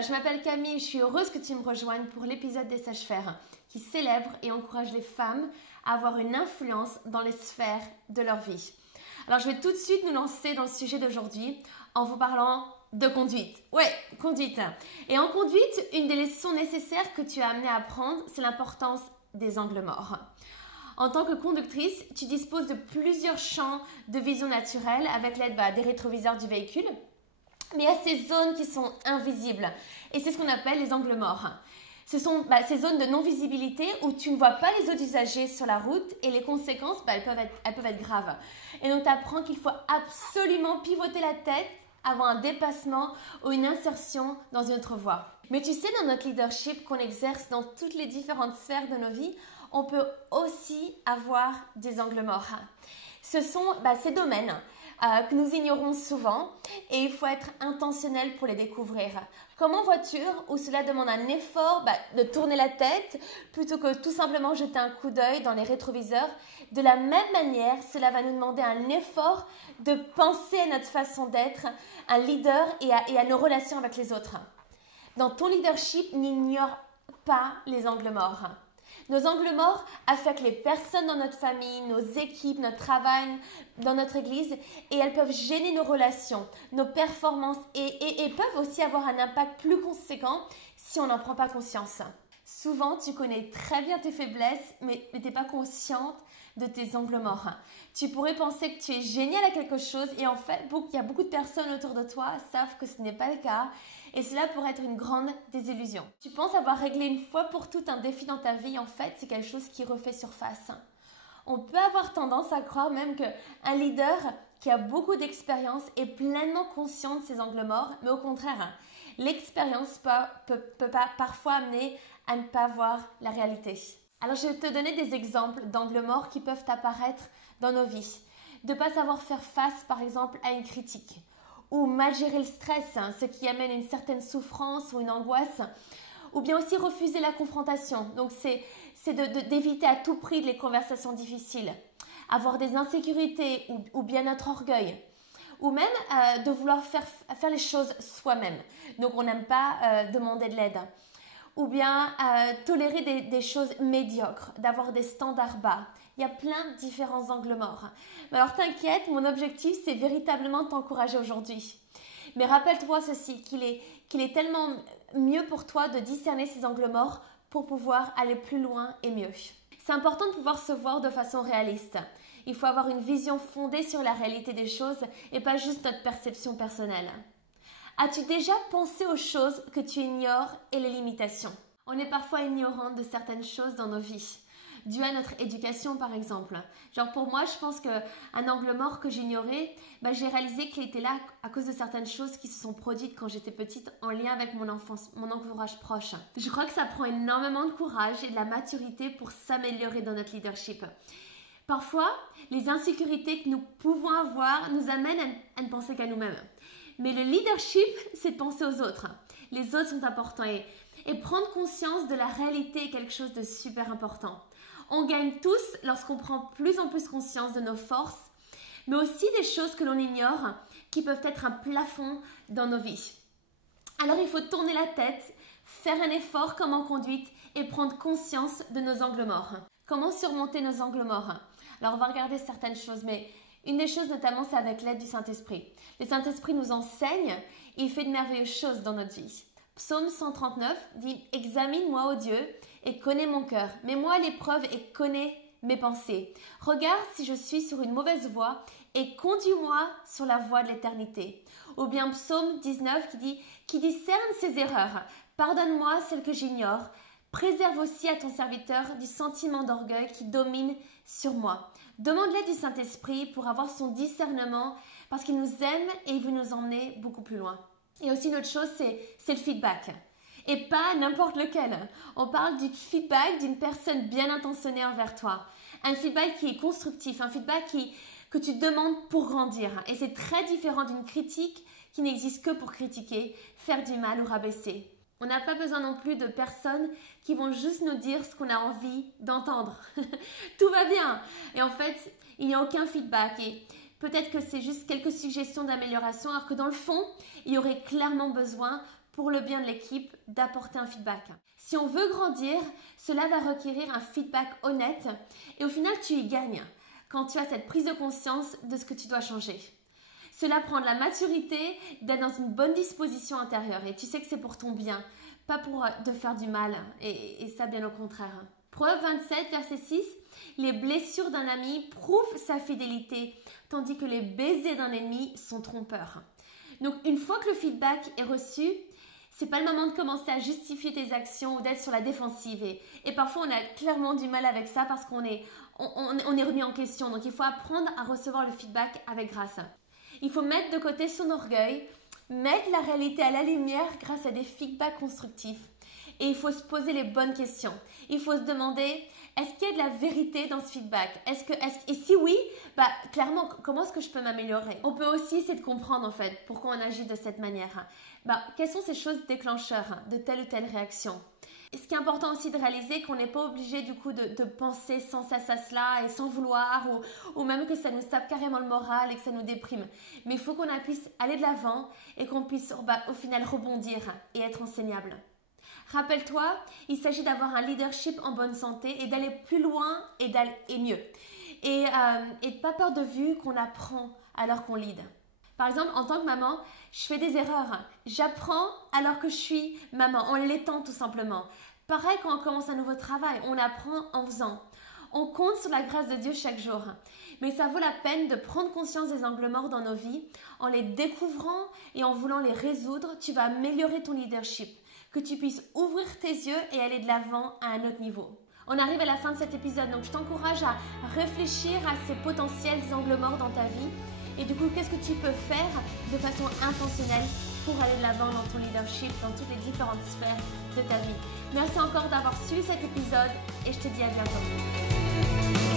je m'appelle Camille et je suis heureuse que tu me rejoignes pour l'épisode des sages-faire qui célèbre et encourage les femmes à avoir une influence dans les sphères de leur vie. Alors je vais tout de suite nous lancer dans le sujet d'aujourd'hui en vous parlant de conduite. Ouais, conduite. Et en conduite, une des leçons nécessaires que tu as amené à apprendre, c'est l'importance des angles morts. En tant que conductrice, tu disposes de plusieurs champs de vision naturelle avec l'aide des rétroviseurs du véhicule. Mais il y a ces zones qui sont invisibles et c'est ce qu'on appelle les angles morts. Ce sont ces zones de non-visibilité où tu ne vois pas les autres usagers sur la route et les conséquences, elles peuvent être graves. Et donc, tu apprends qu'il faut absolument pivoter la tête avant un dépassement ou une insertion dans une autre voie. Mais tu sais, dans notre leadership qu'on exerce dans toutes les différentes sphères de nos vies, on peut aussi avoir des angles morts. Ce sont ces domaines que nous ignorons souvent et il faut être intentionnel pour les découvrir. Comme en voiture où cela demande un effort de tourner la tête plutôt que tout simplement jeter un coup d'œil dans les rétroviseurs. De la même manière, cela va nous demander un effort de penser à notre façon d'être un leader et à nos relations avec les autres. Dans ton leadership, n'ignore pas les angles morts. Nos angles morts affectent les personnes dans notre famille, nos équipes, notre travail, dans notre église et elles peuvent gêner nos relations, nos performances et peuvent aussi avoir un impact plus conséquent si on n'en prend pas conscience. Souvent, tu connais très bien tes faiblesses, mais tu n'es pas consciente de tes angles morts. Tu pourrais penser que tu es génial à quelque chose et en fait, il y a beaucoup de personnes autour de toi savent que ce n'est pas le cas et cela pourrait être une grande désillusion. Tu penses avoir réglé une fois pour toutes un défi dans ta vie, en fait, c'est quelque chose qui refait surface. On peut avoir tendance à croire même qu'un leader qui a beaucoup d'expérience est pleinement conscient de ses angles morts, mais au contraire, l'expérience peut parfois amener à ne pas voir la réalité. Alors, je vais te donner des exemples d'angles morts qui peuvent apparaître dans nos vies. De ne pas savoir faire face, par exemple, à une critique. Ou mal gérer le stress, ce qui amène une certaine souffrance ou une angoisse. Ou bien aussi refuser la confrontation. Donc, c'est d'éviter à tout prix les conversations difficiles. Avoir des insécurités ou bien notre orgueil. Ou même de vouloir faire les choses soi-même. Donc, on n'aime pas demander de l'aide. Ou bien tolérer des choses médiocres, d'avoir des standards bas. Il y a plein de différents angles morts. Mais alors t'inquiète, mon objectif c'est véritablement de t'encourager aujourd'hui. Mais rappelle-toi ceci, qu'il est tellement mieux pour toi de discerner ces angles morts pour pouvoir aller plus loin et mieux. C'est important de pouvoir se voir de façon réaliste. Il faut avoir une vision fondée sur la réalité des choses et pas juste notre perception personnelle. As-tu déjà pensé aux choses que tu ignores et les limitations? On est parfois ignorant de certaines choses dans nos vies, dû à notre éducation par exemple. Genre pour moi, je pense qu'un angle mort que j'ignorais, j'ai réalisé qu'il était là à cause de certaines choses qui se sont produites quand j'étais petite en lien avec mon enfance, mon entourage proche. Je crois que ça prend énormément de courage et de la maturité pour s'améliorer dans notre leadership. Parfois, les insécurités que nous pouvons avoir nous amènent à ne penser qu'à nous-mêmes. Mais le leadership, c'est de penser aux autres. Les autres sont importants et prendre conscience de la réalité est quelque chose de super important. On gagne tous lorsqu'on prend plus en plus conscience de nos forces, mais aussi des choses que l'on ignore qui peuvent être un plafond dans nos vies. Alors il faut tourner la tête, faire un effort comme en conduite et prendre conscience de nos angles morts. Comment surmonter nos angles morts? Alors on va regarder certaines choses, mais une des choses notamment, c'est avec l'aide du Saint-Esprit. Le Saint-Esprit nous enseigne et il fait de merveilleuses choses dans notre vie. Psaume 139 dit « Examine-moi, ô Dieu, et connais mon cœur. Mets-moi à l'épreuve et connais mes pensées. Regarde si je suis sur une mauvaise voie et conduis-moi sur la voie de l'éternité. » Ou bien Psaume 19 qui discerne ses erreurs. « Pardonne-moi celles que j'ignore. Préserve aussi à ton serviteur du sentiment d'orgueil qui domine sur moi. » Demande l'aide du Saint-Esprit pour avoir son discernement parce qu'il nous aime et il veut nous emmener beaucoup plus loin. Et aussi une autre chose, c'est le feedback. Et pas n'importe lequel. On parle du feedback d'une personne bien intentionnée envers toi. Un feedback qui est constructif, un feedback que tu demandes pour grandir. Et c'est très différent d'une critique qui n'existe que pour critiquer, faire du mal ou rabaisser. On n'a pas besoin non plus de personnes qui vont juste nous dire ce qu'on a envie d'entendre. Tout va bien. Et en fait, il n'y a aucun feedback. Et peut-être que c'est juste quelques suggestions d'amélioration, alors que dans le fond, il y aurait clairement besoin pour le bien de l'équipe, d'apporter un feedback. Si on veut grandir, cela va requérir un feedback honnête et au final, tu y gagnes quand tu as cette prise de conscience de ce que tu dois changer. Cela prend de la maturité, d'être dans une bonne disposition intérieure et tu sais que c'est pour ton bien, pas pour te faire du mal et ça bien au contraire. Proverbe 27, verset 6, les blessures d'un ami prouvent sa fidélité, tandis que les baisers d'un ennemi sont trompeurs. Donc une fois que le feedback est reçu, c'est pas le moment de commencer à justifier tes actions ou d'être sur la défensive. Et parfois, on a clairement du mal avec ça parce qu'on est remis en question. Donc, il faut apprendre à recevoir le feedback avec grâce. Il faut mettre de côté son orgueil, mettre la réalité à la lumière grâce à des feedbacks constructifs. Et il faut se poser les bonnes questions. Il faut se demander, est-ce qu'il y a de la vérité dans ce feedback? Et si oui, clairement, comment est-ce que je peux m'améliorer? On peut aussi essayer de comprendre en fait pourquoi on agit de cette manière. Quelles sont ces choses déclencheurs de telle ou telle réaction? Et ce qui est important aussi de réaliser qu'on n'est pas obligé du coup de penser sans cesse à cela et sans vouloir ou même que ça nous tape carrément le moral et que ça nous déprime. Mais il faut qu'on puisse aller de l'avant et qu'on puisse au final rebondir et être enseignable. Rappelle-toi, il s'agit d'avoir un leadership en bonne santé et d'aller plus loin et mieux. Et pas peur de vue qu'on apprend alors qu'on lead. Par exemple, en tant que maman, je fais des erreurs. J'apprends alors que je suis maman, en l'étant tout simplement. Pareil quand on commence un nouveau travail, on apprend en faisant. On compte sur la grâce de Dieu chaque jour. Mais ça vaut la peine de prendre conscience des angles morts dans nos vies. En les découvrant et en voulant les résoudre, tu vas améliorer ton leadership. Que tu puisses ouvrir tes yeux et aller de l'avant à un autre niveau. On arrive à la fin de cet épisode, donc je t'encourage à réfléchir à ces potentiels angles morts dans ta vie. Et du coup, qu'est-ce que tu peux faire de façon intentionnelle pour aller de l'avant dans ton leadership, dans toutes les différentes sphères de ta vie. Merci encore d'avoir suivi cet épisode et je te dis à bientôt.